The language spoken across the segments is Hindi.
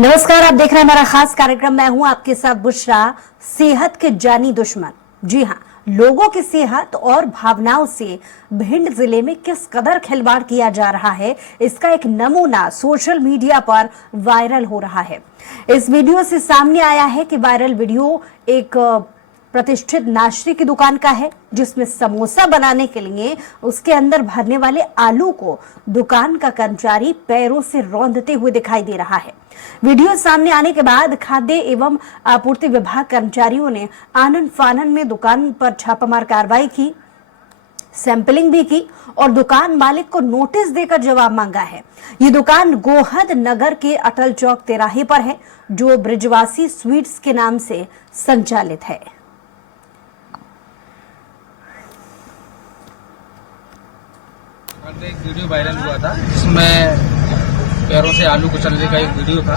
नमस्कार, आप देख रहे हैं हमारा खास कार्यक्रम। मैं हूं आपके साथ बुशरा। सेहत के जानी दुश्मन, जी हां, लोगों की सेहत और भावनाओं से भिंड जिले में किस कदर खिलवाड़ किया जा रहा है, इसका एक नमूना सोशल मीडिया पर वायरल हो रहा है। इस वीडियो से सामने आया है कि वायरल वीडियो एक प्रतिष्ठित नाश्ते की दुकान का है, जिसमें समोसा बनाने के लिए उसके अंदर भरने वाले आलू को दुकान का कर्मचारी पैरों से रौंदते हुए दिखाई दे रहा है। वीडियो सामने आने के बाद खाद्य एवं आपूर्ति विभाग कर्मचारियों ने आनन फानन में दुकान पर छापामार कार्रवाई की, सैंपलिंग भी की और दुकान मालिक को नोटिस देकर जवाब मांगा है। ये दुकान गोहद नगर के अटल चौक तिराहे पर है, जो ब्रिजवासी स्वीट्स के नाम से संचालित है। एक वीडियो वायरल हुआ था जिसमें पैरों से आलू कुचलने का एक वीडियो था।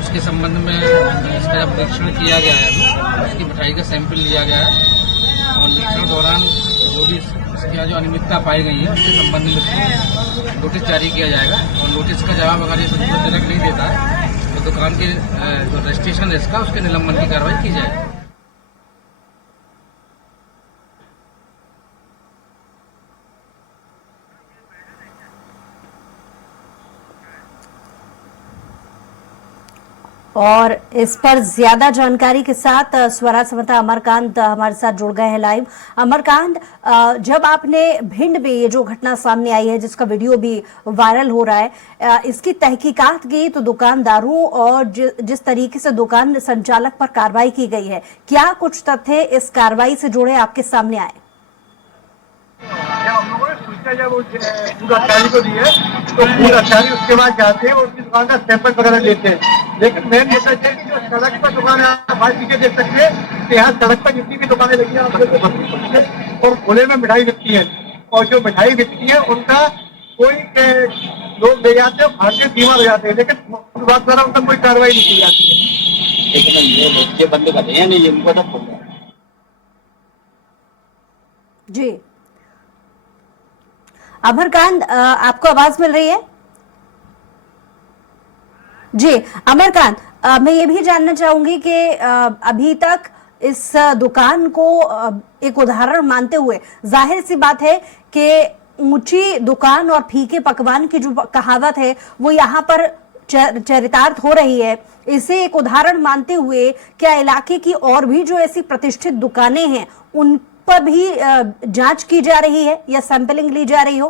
उसके संबंध में इसका जब निरीक्षण किया गया है, अभी उसकी मिठाई का सैंपल लिया गया है और निरीक्षण दौरान जो भी इसके यहाँ जो अनियमितता पाई गई है उसके संबंध में इसको नोटिस जारी किया जाएगा और नोटिस का जवाब अगर ये संतोषजनक नहीं देता है तो दुकान के जो रजिस्ट्रेशन है इसका उसके निलंबन की कार्रवाई की जाएगी। और इस पर ज्यादा जानकारी के साथ स्वराज समता अमरकांत हमारे साथ जुड़ गए हैं लाइव। अमरकांत, जब आपने भिंड में ये जो घटना सामने आई है, जिसका वीडियो भी वायरल हो रहा है, इसकी तहकीकात की तो दुकानदारों और जिस तरीके से दुकान संचालक पर कार्रवाई की गई है, क्या कुछ तथ्य इस कार्रवाई से जुड़े आपके सामने आए? हम लोगों ने सूचना जब पूरा अधिकारी को दी है तो पूरा अधिकारी उसके बाद जाते हैं और उसकी दुकान का सैंपल वगैरह लेते हैं। लेकिन मेन मुद्दा ये सड़क पर दुकान आप भाई पीछे देख सकते हैं कि यहाँ सड़क पर जितनी भी दुकानें लगी हैं आप और खुले में मिठाई बिकती है और जो मिठाई बिकती है उनका कोई लोग ले जाते हैं, भाग के बीमार हो जाते हैं, लेकिन विभाग द्वारा उनका कोई कार्रवाई नहीं की जाती है। लेकिन ये बंद करते हैं नहीं, उनको तो जी अमरकांत, आपको आवाज मिल रही है? जी अमरकांत, मैं ये भी जानना चाहूंगी कि अभी तक इस दुकान को एक उदाहरण मानते हुए, जाहिर सी बात है कि ऊंची दुकान और फीके पकवान की जो कहावत है वो यहाँ पर चरितार्थ हो रही है। इसे एक उदाहरण मानते हुए क्या इलाके की और भी जो ऐसी प्रतिष्ठित दुकानें हैं उन पर भी जांच की जा रही है या सैंपलिंग ली जा रही हो?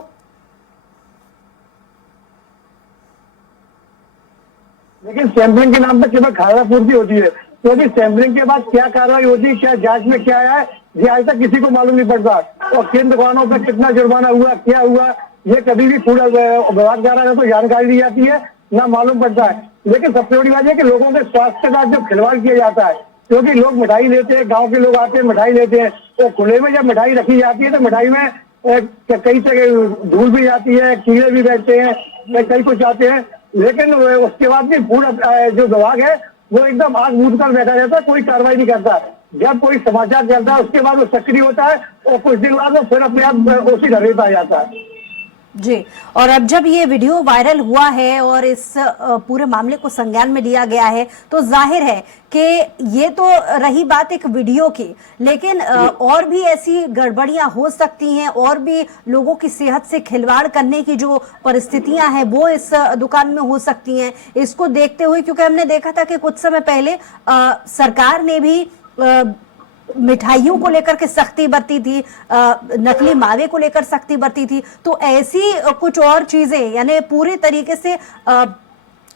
लेकिन सैंपलिंग के नाम पर केवल खाना पूर्ति होती है, क्योंकि सैंपलिंग के बाद क्या कार्रवाई होती है, क्या जांच में क्या आया है, ये आज तक किसी को मालूम नहीं पड़ता। और किन दुकानों पर कितना जुर्माना हुआ, क्या हुआ, ये कभी भी पूरा विभाग द्वारा ना तो जानकारी दी जाती है ना मालूम पड़ता है। लेकिन सबसे बड़ी बात यह कि लोगों के स्वास्थ्य के साथ जब खिलवाड़ किया जाता है, क्योंकि लोग मिठाई लेते हैं, गांव के लोग आते हैं मिठाई लेते हैं, तो खुले में जब मिठाई रखी जाती है तो मिठाई में कई जगह धूल भी जाती है, कीड़े भी बैठते हैं, कई कुछ आते हैं। लेकिन उसके बाद भी पूरा जो विभाग है वो एकदम आग मूंद कर बैठा रहता है, कोई कार्रवाई नहीं करता। जब कोई समाचार चलता है उसके बाद वो सक्रिय होता है और कुछ दिन बाद वो फिर अपने आप उसी ढर्रे पर आ जाता है। जी, और अब जब ये वीडियो वायरल हुआ है और इस पूरे मामले को संज्ञान में लिया गया है तो जाहिर है कि ये तो रही बात एक वीडियो की, लेकिन और भी ऐसी गड़बड़ियां हो सकती हैं और भी लोगों की सेहत से खिलवाड़ करने की जो परिस्थितियां हैं वो इस दुकान में हो सकती हैं। इसको देखते हुए, क्योंकि हमने देखा था कि कुछ समय पहले सरकार ने भी मिठाइयों को लेकर के सख्ती बरती थी, नकली मावे को लेकर सख्ती बरती थी, तो ऐसी कुछ और चीजें, यानी पूरी तरीके से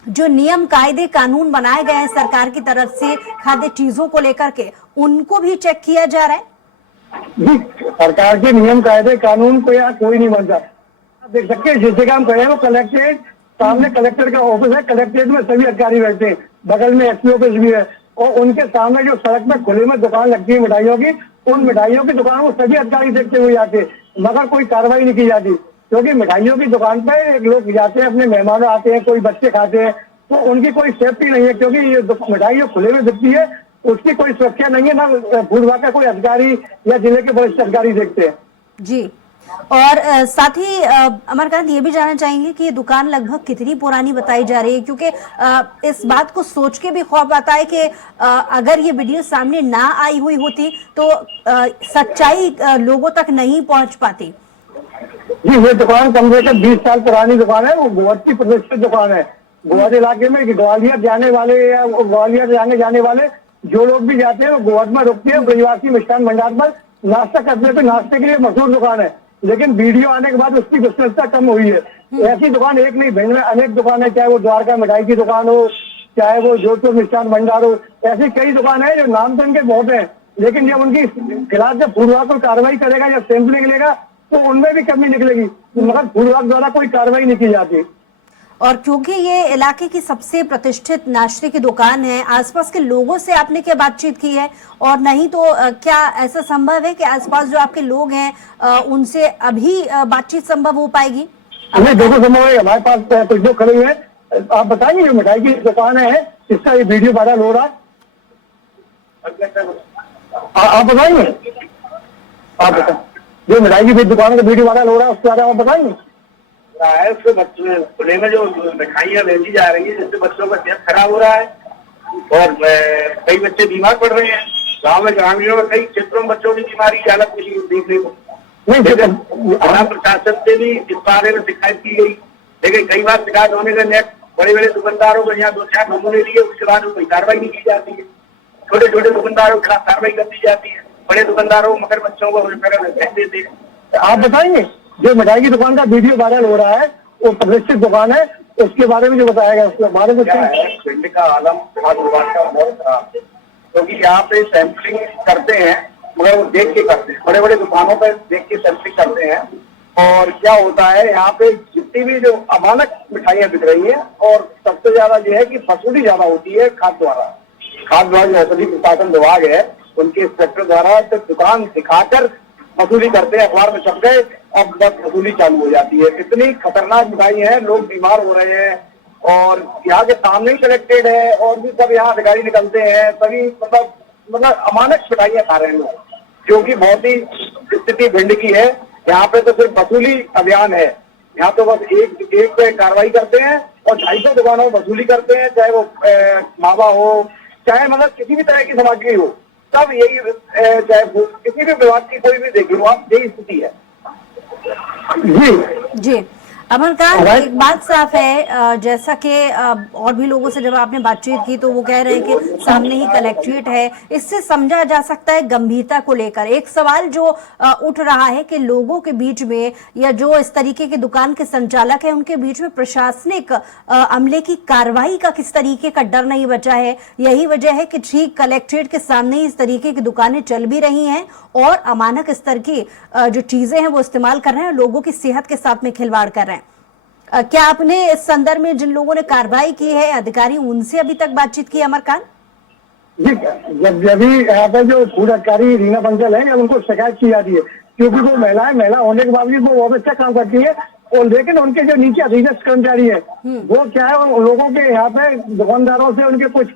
जो नियम कायदे कानून बनाए गए हैं सरकार की तरफ से खाद्य चीजों को लेकर के, उनको भी चेक किया जा रहा है। जी, सरकार के नियम कायदे कानून को यहाँ कोई नहीं मानता। आप देख सकते हैं जिस जगह हम खड़े हैं वो कलेक्ट्रेट, सामने कलेक्टर का ऑफिस है, कलेक्ट्रेट में सभी अधिकारी बैठते हैं, बगल में एसपी ऑफिस भी है और उनके सामने जो सड़क में खुले में दुकान लगती है मिठाइयों की, उन मिठाइयों की दुकान को सभी अधिकारी देखते हुए जाते हैं, मगर कोई कार्रवाई नहीं की जाती। क्योंकि मिठाइयों की दुकान पर एक लोग जाते हैं, अपने मेहमान आते हैं, कोई बच्चे खाते हैं, तो उनकी कोई सेफ्टी नहीं है, क्योंकि ये मिठाई जो खुले में बिकती है उसकी कोई सुरक्षा नहीं है, ना फूड विभाग का कोई अधिकारी या जिले के वरिष्ठ अधिकारी देखते हैं। जी, और साथ ही अमरकांत ये भी जानना चाहेंगे कि ये दुकान लगभग कितनी पुरानी बताई जा रही है, क्योंकि इस बात को सोच के भी खौफ आता है कि अगर ये वीडियो सामने ना आई हुई होती तो सच्चाई लोगों तक नहीं पहुंच पाती। जी, ये दुकान कम से कम 20 साल पुरानी दुकान है। वो गोवा की प्रतिष्ठित दुकान है। गोवा इलाके में ग्वालियर जाने वाले या ग्वालियर जाने वाले जो लोग भी जाते हैं वो गोवा में रुकते हैं। ब्रजवासी मिष्ठान भंडार पर नाश्ता करने पे नाश्ते के लिए मशहूर दुकान है, लेकिन वीडियो आने के बाद उसकी विश्वसनीयता कम हुई है। ऐसी दुकान एक नहीं, भिंड में अनेक दुकान है, चाहे वो द्वारका मिठाई की दुकान हो, चाहे वो जोधपुर मिष्ठान भंडार हो। ऐसी कई दुकान है जो नाम तो इनके बहुत है, लेकिन जब उनकी खिलाफ जब फूड विभाग कोई कार्रवाई करेगा या सैंपलिंग लेगा तो उनमें भी कमी निकलेगी, मगर फूड विभाग द्वारा कोई कार्रवाई नहीं की जाती। और क्योंकि ये इलाके की सबसे प्रतिष्ठित नाश्ते की दुकान है, आसपास के लोगों से आपने क्या बातचीत की है? और नहीं तो क्या ऐसा संभव है कि आसपास जो आपके लोग हैं उनसे अभी बातचीत संभव हो पाएगी? हमें देखो संभव है, हमारे पास कुछ लोग खड़े हुए हैं। आप बताएंगे जो मिठाई की दुकान है इसका ये वीडियो वायरल हो रहा है, आप बताएंगे? आप बताएं, जो मिठाई की दुकान का वीडियो वायरल हो रहा है उसके बारे में आप बताएंगे? है उसके बच्चे खुले में जो मिठाइयाँ बेची जा रही है जिससे बच्चों का सेहत खराब हो रहा है और कई बच्चे बीमार पड़ रहे हैं। गांव में ग्रामीणों में कई क्षेत्रों में बच्चों की बीमारी की हालत मिली देखने को। जिला प्रशासन से भी इस बारे में शिकायत की गई, लेकिन कई बार शिकायत होने के नेक्स्ट बड़े बड़े दुकानदारों को यहाँ 2-4 नमूने लिए उसके बाद कोई कार्रवाई नहीं की जाती है। छोटे छोटे दुकानदारों के खिलाफ कार्रवाई कर दी जाती है, बड़े दुकानदारों मगर बच्चों को फेंक देते हैं। आप बताएंगे जो मिठाई की दुकान का वीडियो वायरल हो रहा है वो प्रतिष्ठित दुकान है, उसके बारे में जो बताया गया उसके बारे में क्या है? भिंड का आलम खाद्य विभाग का बहुत खराब है, क्योंकि यहाँ पे सैंपलिंग करते हैं मगर वो देख के करते हैं, बड़े बड़े दुकानों पे देख के सैंपलिंग करते हैं। और क्या होता है यहाँ पे जितनी भी जो अमानक मिठाइयाँ बिक रही है और सबसे ज्यादा ये है कि वसूली ज्यादा होती है खाद्य द्वारा। खाद्य विभाग जो औषधि प्रशासन विभाग है उनके इंस्पेक्टर द्वारा तो दुकान दिखाकर वसूली करते हैं, अखबार में छप गए अब बस वसूली चालू हो जाती है। इतनी खतरनाक मिठाई है, लोग बीमार हो रहे हैं और यहाँ के सामने ही कलेक्टेड है और भी सब यहाँ अधिकारी निकलते हैं, सभी मतलब अमानक मिठाइयाँ खा रहे हैं लोग, जो कि बहुत ही स्थिति भिंड की है। यहाँ पे तो सिर्फ वसूली अभियान है, यहाँ तो बस एक पे कार्रवाई करते हैं और 250 दुकानों में वसूली करते हैं, चाहे वो मावा हो चाहे मतलब किसी भी तरह की सामग्री हो, सब यही चाहे किसी भी विभाग की कोई भी देखिए आप यही स्थिति है। जी अमरकांत, एक बात साफ है, जैसा कि और भी लोगों से जब आपने बातचीत की तो वो कह रहे हैं कि सामने ही कलेक्ट्रेट है, इससे समझा जा सकता है गंभीरता को लेकर। एक सवाल जो उठ रहा है कि लोगों के बीच में या जो इस तरीके की दुकान के संचालक है उनके बीच में प्रशासनिक अमले की कार्रवाई का किस तरीके का डर नहीं बचा है। यही वजह है कि ठीक कलेक्ट्रेट के सामने इस तरीके की दुकानें चल भी रही हैं और अमानक स्तर की जो चीजें हैं वो इस्तेमाल कर रहे हैं, लोगों की सेहत के साथ में खिलवाड़ कर रहे हैं। क्या आपने इस संदर्भ में जिन लोगों ने कार्रवाई की है अधिकारी उनसे अभी तक बातचीत की? अमरकांत जी, जब भी यहाँ पे जो फूड अधिकारी रीना बंसल है उनको शिकायत की जाती है, क्योंकि वो महिला होने के बावजूद वो बहुत अच्छा काम करती है और लेकिन उनके जो नीचे अधीनस्थ कर्मचारी है वो क्या है उन लोगों के यहाँ पे दुकानदारों से उनके कुछ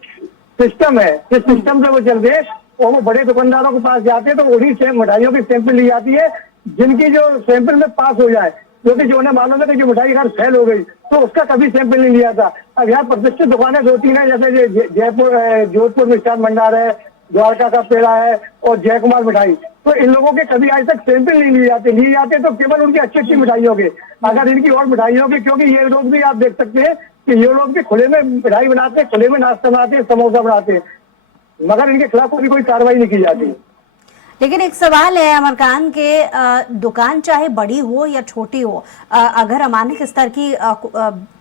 सिस्टम है, जिस सिस्टम से वो चलते हैं और वो बड़े दुकानदारों के पास जाते हैं तो उन्हीं से मिठाइयों की सैंपल ली जाती है जिनकी जो सैंपल में पास हो जाए, क्योंकि जो उन्हें मालूम है कि जो मिठाई अगर फेल हो गई तो उसका कभी सैंपल नहीं लिया था। अब यहाँ प्रतिष्ठित दुकानें 2-3 है, जैसे जयपुर जोधपुर मिष्ठान भंडार है, द्वारका का पेड़ा है और जय कुमार मिठाई, तो इन लोगों के कभी आज तक सैंपल नहीं लिए जाते तो केवल उनकी अच्छी मिठाइयों के। अगर इनकी और मिठाइयों की, क्योंकि ये लोग भी आप देख सकते हैं कि ये लोग भी खुले में मिठाई बनाते हैं, खुले में नाश्ता बनाते हैं, समोसा बनाते हैं, मगर इनके खिलाफ कोई कार्रवाई नहीं की जाती। लेकिन एक सवाल है अमरकांत के, दुकान चाहे बड़ी हो या छोटी हो, अगर अमानक स्तर की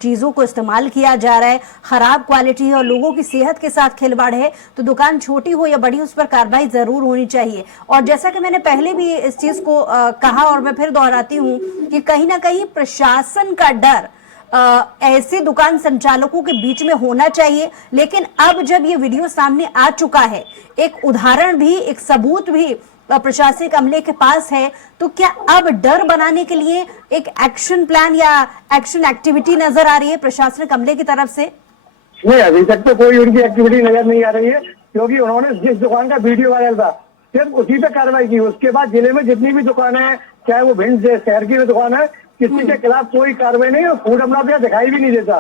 चीजों को इस्तेमाल किया जा रहा है, खराब क्वालिटी है और लोगों की सेहत के साथ खिलवाड़ है, तो दुकान छोटी हो या बड़ी उस पर कार्रवाई जरूर होनी चाहिए। और जैसा कि मैंने पहले भी इस चीज को कहा और मैं फिर दोहराती हूँ कि कहीं ना कहीं प्रशासन का डर ऐसे दुकान संचालकों के बीच में होना चाहिए। लेकिन अब जब ये वीडियो सामने आ चुका है, एक उदाहरण भी, एक सबूत भी प्रशासनिक अमले के पास है, तो क्या अब डर बनाने के लिए एक एक्शन प्लान या एक्शन एक्टिविटी नजर आ रही है प्रशासनिक अमले की तरफ से? नहीं, अभी तक तो कोई उनकी एक्टिविटी नजर नहीं आ रही है, क्योंकि उन्होंने जिस दुकान का वीडियो वायरल था सिर्फ उसी पे कार्रवाई की। उसके बाद जिले में जितनी भी दुकानें हैं, चाहे वो भिंड शहर की दुकान है, किसी के खिलाफ कोई कार्रवाई नहीं है। फूड अमला तो दिखाई भी नहीं देता।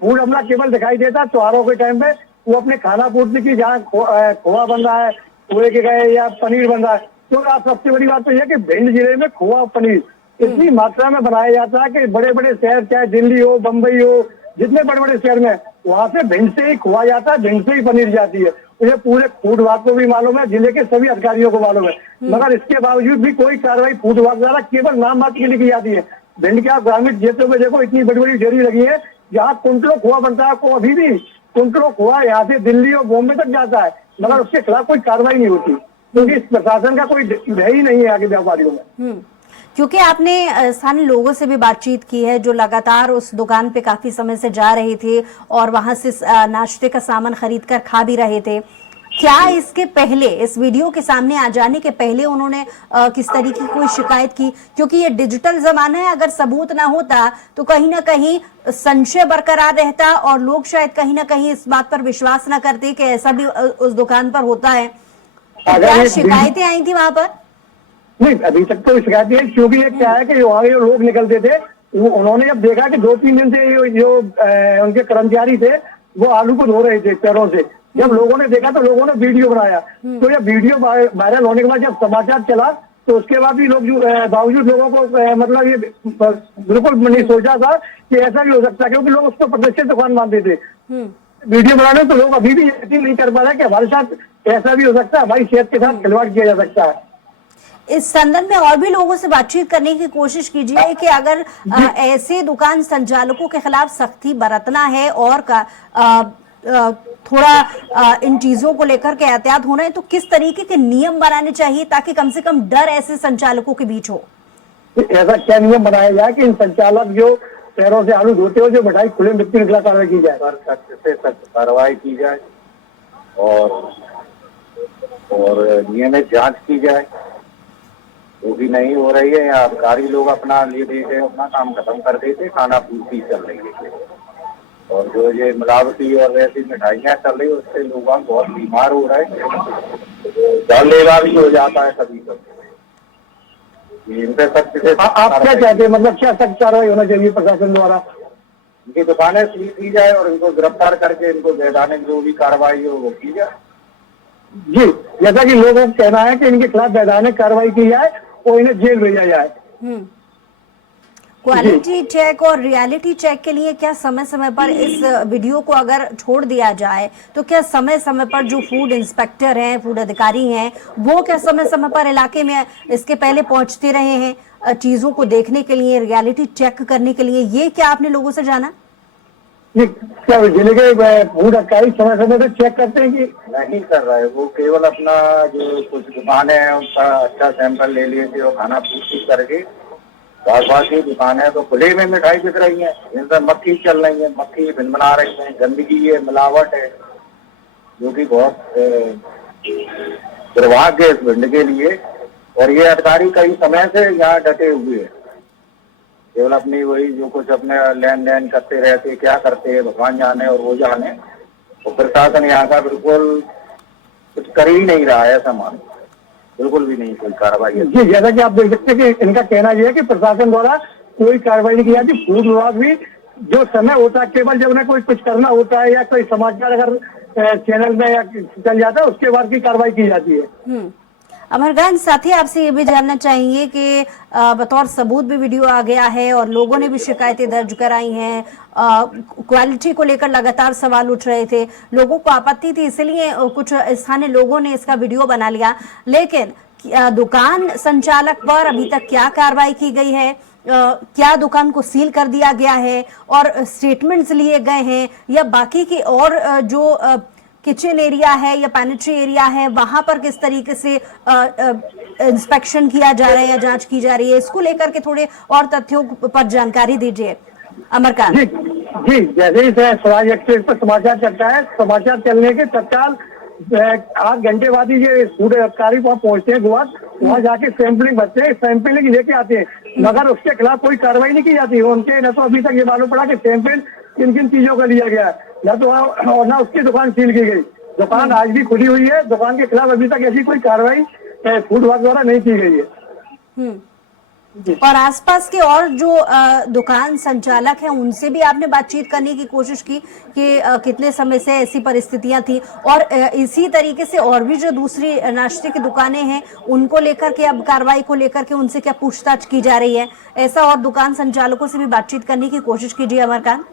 फूड अमला केवल दिखाई देता त्योहारों के टाइम पे, वो अपने खाना पूर्ति की, जहाँ खोआ बन रहा है, खोए के गए या पनीर बन रहा है। तो आप सबसे बड़ी बात तो यह कि भिंड जिले में खोआ पनीर इतनी मात्रा में बनाया जाता है कि बड़े बड़े शहर, चाहे दिल्ली हो, बम्बई हो, जितने बड़े बड़े शहर में, वहां से भिंड से ही खोआ जाता है, भिंड से ही पनीर जाती है। ये पूरे फूड विभाग को भी मालूम है, जिले के सभी अधिकारियों को मालूम है, मगर इसके बावजूद भी कोई कार्रवाई फूड विभाग द्वारा केवल नाम मात्र के लिए की जाती है। भिंड के आप ग्रामीण क्षेत्रों में देखो, इतनी बड़ी बड़ी डेयरी लगी है जहाँ कुंटलों खोआ बनता है, को अभी भी कुंटलों खोआ यहाँ से दिल्ली और बॉम्बे तक जाता है, मगर उसके खिलाफ कोई कार्रवाई नहीं होती, क्योंकि प्रशासन का कोई भय ही नहीं है आगे व्यापारियों में। क्योंकि आपने स्थानीय लोगों से भी बातचीत की है जो लगातार उस दुकान पे काफी समय से जा रहे थे और वहां से नाश्ते का सामान खरीद कर खा भी रहे थे, क्या इसके पहले, इस वीडियो के सामने आ जाने के पहले उन्होंने किस तरीके की कोई शिकायत की? क्योंकि ये डिजिटल जमाना है, अगर सबूत ना होता तो कहीं ना कहीं संशय बरकरार रहता और लोग शायद कहीं ना कहीं इस बात पर विश्वास ना करते कि ऐसा भी उस दुकान पर होता है। क्या शिकायतें आई थी वहां पर? नहीं, अभी तक तो शिकायत नहीं है, क्योंकि ये क्या है कि वहाँ जो लोग निकलते थे, उन्होंने जब देखा कि 2-3 दिन से जो उनके कर्मचारी थे वो आलू को धो रहे थे पैरों से, जब लोगों ने देखा तो लोगों ने वीडियो बनाया। तो ये वीडियो वायरल होने के बाद जब समाचार चला तो उसके बाद भी लोग बावजूद लोगों को मतलब ये बिल्कुल नहीं सोचा था कि ऐसा भी हो सकता है, क्योंकि लोग उसको प्रतिष्ठित दुकान मानते थे। वीडियो बनाने तो लोग अभी भी यकीन नहीं कर पा रहे कि हमारे साथ ऐसा भी हो सकता है, हमारी सेहत के साथ खिलवाड़ किया जा सकता है। इस संदर्भ में और भी लोगों से बातचीत करने की कोशिश कीजिए कि अगर ऐसे दुकान संचालकों के खिलाफ सख्ती बरतना है और थोड़ा इन चीजों को लेकर के एहतियात होना है, तो किस तरीके के नियम बनाने चाहिए ताकि कम से कम डर ऐसे संचालकों के बीच हो? ऐसा क्या नियम बनाया जाए कि इन संचालक जो पैरों से आलू धोते हो, जो मिठाई खुले मिट्टी निकला कार्रवाई की जाए, सख्त से सख्त कार्रवाई की जाए और नियमित जांच की जाए। वो भी नहीं हो रही है, या अधिकारी लोग अपना ले देते, अपना काम खत्म कर देते, खाना पूर्ति चल रही है। और जो ये मिलावटी और वैसी मिठाइयाँ चल रही है उससे लोग बहुत बीमार हो रहे हैं, जानलेवा भी हो जाता है कभी कभी। इन पे सख्त से आप क्या चाहते हैं, मतलब क्या सख्त कार्रवाई होना चाहिए प्रशासन द्वारा? इनकी दुकानें सील की जाए और इनको गिरफ्तार करके इनको वैधानिक जो भी कार्रवाई हो वो की जाए। जी, जैसा कि लोगों का कहना है कि इनके खिलाफ वैधानिक कार्रवाई की जाए और इन्हें जेल भेजा जाए। क्वालिटी चेक और रियलिटी चेक के लिए क्या समय समय पर इस वीडियो को अगर छोड़ दिया जाए तो क्या समय समय पर जो फूड इंस्पेक्टर हैं, फूड अधिकारी हैं, वो क्या समय समय पर इलाके में इसके पहले पहुंचते रहे हैं चीजों को देखने के लिए, रियलिटी चेक करने के लिए? ये क्या आपने लोगों से जाना? क्या जिले के फूड अधिकारी समय समय पर चेक करते हैं कि नहीं कर रहा है? वो केवल अपना जो कुछ दुकानें हैं उनका अच्छा सैंपल ले लिए थे और खाना पूर्ति करके बार की दुकानें तो खुले में मिठाई बिक रही है, इनसे मक्खी चल रही है, मक्खी बना रही है, गंदगी है, मिलावट है, जो कि बहुत दुर्भाग्य है इस भिंड के लिए। और ये अधिकारी कई समय से यहाँ डटे हुए हैं, केवल अपनी वही जो कुछ अपने लेन देन करते रहते, क्या करते हैं भगवान जाने और वो जाने। और प्रशासन यहाँ का बिल्कुल कुछ कर ही नहीं रहा है, ऐसा मानो बिल्कुल भी नहीं कोई कार्रवाई है। जी, जैसा कि आप देख सकते हैं कि इनका कहना यह है कि प्रशासन द्वारा कोई कार्रवाई नहीं की जाती। फूड विभाग भी जो समय होता है, केवल जब उन्हें कोई कुछ करना होता है या कोई समाचार अगर चैनल में या चल जाता है उसके बाद की कार्रवाई की जाती है। अमरगंज, साथ ही आपसे ये भी जानना चाहेंगे कि बतौर सबूत भी वीडियो आ गया है और लोगों ने भी शिकायतें दर्ज कराई हैं, क्वालिटी को लेकर लगातार सवाल उठ रहे थे, लोगों को आपत्ति थी, इसलिए कुछ स्थानीय लोगों ने इसका वीडियो बना लिया। लेकिन दुकान संचालक पर अभी तक क्या कार्रवाई की गई है? क्या दुकान को सील कर दिया गया है और स्टेटमेंट्स लिए गए हैं, या बाकी की और जो किचन एरिया है या पैनिट्री एरिया है वहां पर किस तरीके से इंस्पेक्शन किया जा रहा है या जांच की जा रही है? इसको लेकर के थोड़े और तथ्यों पर जानकारी दीजिए अमरकांत। जी, जैसे ही स्वराज एक्सप्रेस पर समाचार चलता है, समाचार चलने के तत्काल 8 घंटे बाद ही ये फूड अधिकारी वहाँ पहुंचते हैं गोवा, वहाँ जाके सैंपलिंग भरते हैं, सैंपलिंग लेके आते हैं, मगर उसके खिलाफ कोई कार्रवाई नहीं की जाती है। उनके न तो अभी तक ये मालूम पड़ा कि सैंपल किन किन चीजों का लिया गया है, न तो और न उसकी दुकान सील की गई। दुकान आज भी खुली हुई है, दुकान के खिलाफ अभी तक ऐसी कोई कार्रवाई फूड विभाग द्वारा नहीं की गई है। और आसपास के और जो दुकान संचालक हैं उनसे भी आपने बातचीत करने की कोशिश की कि कितने समय से ऐसी परिस्थितियां थी, और इसी तरीके से और भी जो दूसरी नाश्ते की दुकानें हैं उनको लेकर के, अब कार्रवाई को लेकर के उनसे क्या पूछताछ की जा रही है? ऐसा और दुकान संचालकों से भी बातचीत करने की कोशिश कीजिए अमरकांत।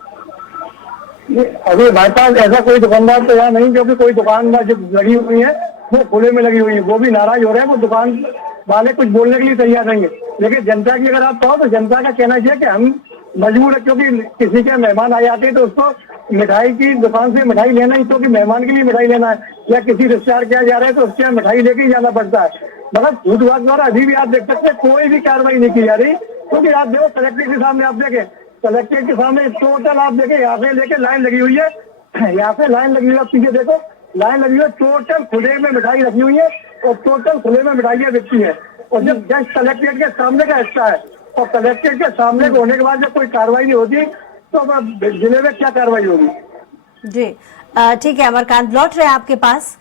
अभी हमारे पास ऐसा कोई दुकानदार तो यहाँ नहीं, क्योंकि कोई दुकानदार जो लगी हुई है वो खुले में लगी हुई है, वो भी नाराज हो रहे हैं, वो दुकान वाले कुछ बोलने के लिए तैयार नहीं है। लेकिन जनता की अगर आप कहो तो जनता का कहना चाहिए कि हम मजबूर है, क्योंकि किसी के मेहमान आ जाते हैं तो उसको मिठाई की दुकान से मिठाई लेना ही, क्योंकि मेहमान के लिए मिठाई लेना है, या किसी रिश्तेदार के यहाँ जा रहे हैं तो उसके यहाँ मिठाई लेके ही जाना पड़ता है। मगर फूड विभाग द्वारा अभी भी आप देख सकते हैं कोई भी कार्रवाई नहीं की जा रही, क्योंकि आप देखो कलेक्ट्रेट के सामने, आप देखें कलेक्ट्रेट के सामने टोटल आप देखें यहाँ से लेके लाइन लगी हुई है, यहाँ से लाइन लगी हुई है, पीछे देखो लाइन लगी हुई है, टोटल खुले में मिठाई रखी हुई है और टोटल खुले में मिठाइयाँ बिकती है। और जब जस्ट कलेक्ट्रेट के सामने का हिस्सा है और कलेक्ट्रेट के सामने होने के बाद जब कोई कार्रवाई नहीं होती तो जिले में क्या कार्रवाई होगी? जी ठीक है अमरकांत, लौट रहे हैं आपके पास।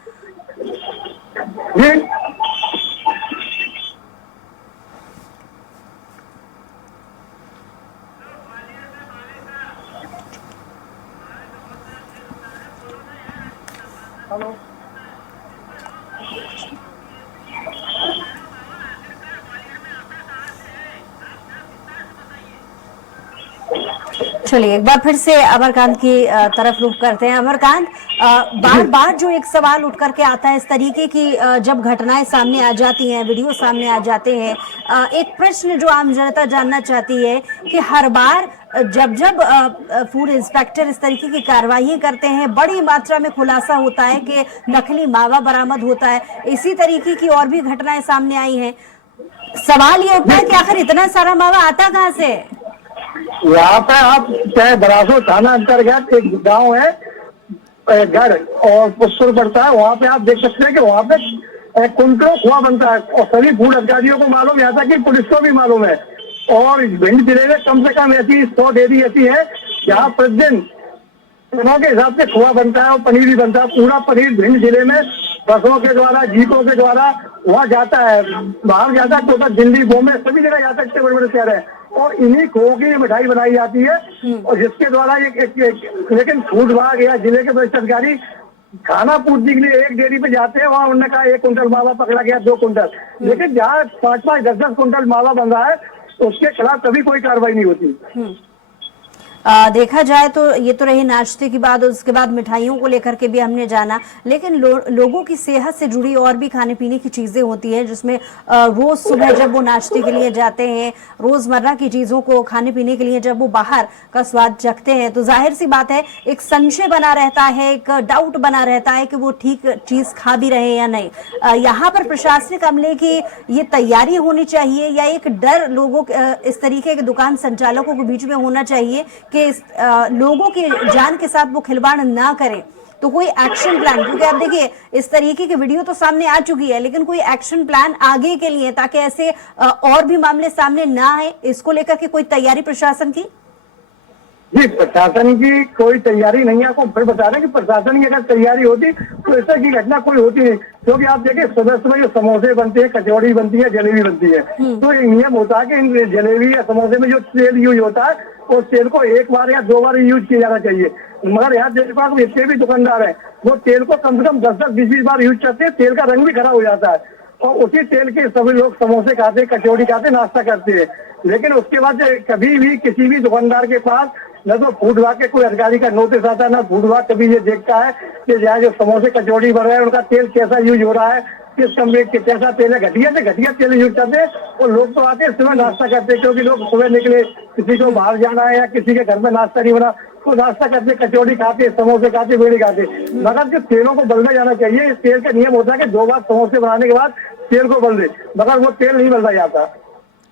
जी हेलो, चलिए एक बार फिर से अमरकांत की तरफ रुख करते हैं। अमरकांत, बार बार जो एक सवाल उठ करके आता है इस तरीके की, जब घटनाएं सामने आ जाती हैं, वीडियो सामने आ जाते हैं, एक प्रश्न जो आम जनता जानना चाहती है कि हर बार जब फूड इंस्पेक्टर इस तरीके की कार्रवाई करते हैं, बड़ी मात्रा में खुलासा होता है कि नकली मावा बरामद होता है, इसी तरीके की और भी घटनाएं सामने आई हैं। सवाल ये उठता है कि आखिर इतना सारा मावा आता कहाँ से? यहाँ पे आप चाहे बरासो थाना अंतर्गत एक गांव है घर और पुष्कर पड़ता है, वहाँ पे आप देख सकते हैं कि वहाँ पे कुंटलों खोआ बनता है और सभी फूड अधिकारियों को मालूम, यहाँ तक कि पुलिस को भी मालूम है। और भिंड जिले में कम से कम ऐसी 100 डेयरी ऐसी है जहाँ प्रतिदिन दिनों के हिसाब से खोआ बनता है और पनीर भी बनता है। पूरा पनीर भिंड जिले में बसों के द्वारा, जीपों के द्वारा वहाँ जाता है, बाहर जाता है, तो दिल्ली बॉम्बे सभी जगह जाता है, इतने बड़े बड़े शहर है, और इन्हीं खोओं की मिठाई बनाई जाती है। और जिसके द्वारा लेकिन फूड विभाग या जिले के वरिष्ठ अधिकारी खाना पूछने के लिए एक डेयरी पे जाते हैं, वहाँ उन्होंने कहा 1 कुंटल मावा पकड़ा गया, 2 कुंटल, लेकिन जहाँ 5-5, 10-10 कुंटल मावा बन रहा है तो उसके खिलाफ कभी कोई कार्रवाई नहीं होती। देखा जाए तो ये तो रही नाश्ते की बात, उसके बाद मिठाइयों को लेकर के भी हमने जाना, लेकिन लोगों की सेहत से जुड़ी और भी खाने पीने की चीजें होती हैं, जिसमें रोज सुबह जब वो नाश्ते के लिए जाते हैं, रोजमर्रा की चीजों को खाने पीने के लिए जब वो बाहर का स्वाद चखते हैं, तो जाहिर सी बात है एक संशय बना रहता है, एक डाउट बना रहता है कि वो ठीक चीज खा भी रहे या नहीं। यहाँ पर प्रशासनिक अमले की ये तैयारी होनी चाहिए या एक डर लोगों इस तरीके के दुकान संचालकों के बीच में होना चाहिए कि लोगों की जान के साथ वो खिलवाड़ ना करें, तो कोई एक्शन प्लान, क्योंकि आप देखिए इस तरीके की वीडियो तो सामने आ चुकी है, लेकिन कोई एक्शन प्लान आगे के लिए ताकि ऐसे और भी मामले सामने ना आए, इसको लेकर के कोई तैयारी प्रशासन की? जी, प्रशासन की कोई तैयारी नहीं है। आपको फिर बता रहे हैं कि प्रशासन की अगर तैयारी होती तो ऐसा की घटना कोई होती नहीं, क्योंकि आप देखिए सुबह सुबह जो समोसे बनते हैं, कचौड़ी बनती है, जलेबी बनती है, तो एक नियम होता है कि इन जलेबी या समोसे में जो तेल यूज होता है उस तेल को 1 बार या 2 बार यूज किया जाना चाहिए। मगर यहाँ देख पास जितने भी दुकानदार हैं वो तेल को कम से कम 10-10, 20-20 बार यूज करते हैं, तेल का रंग भी खराब हो जाता है और उसी तेल के सभी लोग समोसे खाते, कचौड़ी खाते, नाश्ता करते हैं। लेकिन उसके बाद कभी भी किसी भी दुकानदार के पास न तो फूड विभाग के कोई अधिकारी का नोटिस आता है, न फूड विभाग कभी ये देखता है कि जहाँ जो समोसे कचौड़ी बन रहे हैं उनका तेल कैसा यूज हो रहा है, किस कंपनी के कैसा तेल है, घटिया से घटिया तेल यूज करते हैं। और लोग तो आते हैं सुबह नाश्ता करते हैं, क्योंकि लोग सुबह निकले, किसी को बाहर जाना है या किसी के घर में नाश्ता नहीं बना, तो नाश्ता करते, कचौड़ी खाते, समोसे खाते, बेड़ी खाते। मगर जो तेलों को बदला जाना चाहिए, इस तेल का नियम होता है कि 2 बार समोसे बनाने के बाद तेल को बदले, मगर वो तेल नहीं बदला जाता।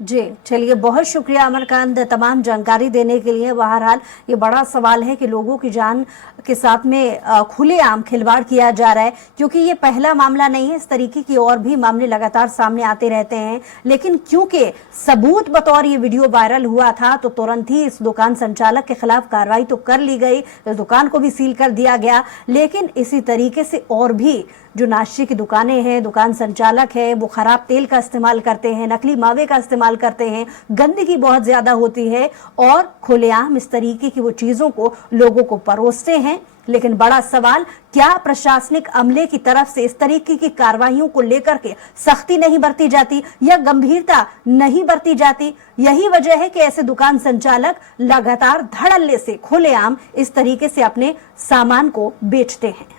जी चलिए, बहुत शुक्रिया अमरकांत तमाम जानकारी देने के लिए। बहरहाल ये बड़ा सवाल है कि लोगों की जान के साथ में खुलेआम खिलवाड़ किया जा रहा है, क्योंकि ये पहला मामला नहीं है, इस तरीके की और भी मामले लगातार सामने आते रहते हैं। लेकिन क्योंकि सबूत बतौर ये वीडियो वायरल हुआ था तो तुरंत ही इस दुकान संचालक के खिलाफ कार्रवाई तो कर ली गई, इस दुकान को भी सील कर दिया गया। लेकिन इसी तरीके से और भी जो नाश्ते की दुकानें हैं, दुकान संचालक है, वो खराब तेल का इस्तेमाल करते हैं, नकली मावे का इस्तेमाल करते हैं, गंदगी बहुत ज्यादा होती है और खुलेआम इस तरीके की वो चीजों को लोगों को परोसते हैं। लेकिन बड़ा सवाल, क्या प्रशासनिक अमले की तरफ से इस तरीके की कार्रवाइयों को लेकर के सख्ती नहीं बरती जाती या गंभीरता नहीं बरती जाती? यही वजह है कि ऐसे दुकान संचालक लगातार धड़ल्ले से खुलेआम इस तरीके से अपने सामान को बेचते हैं।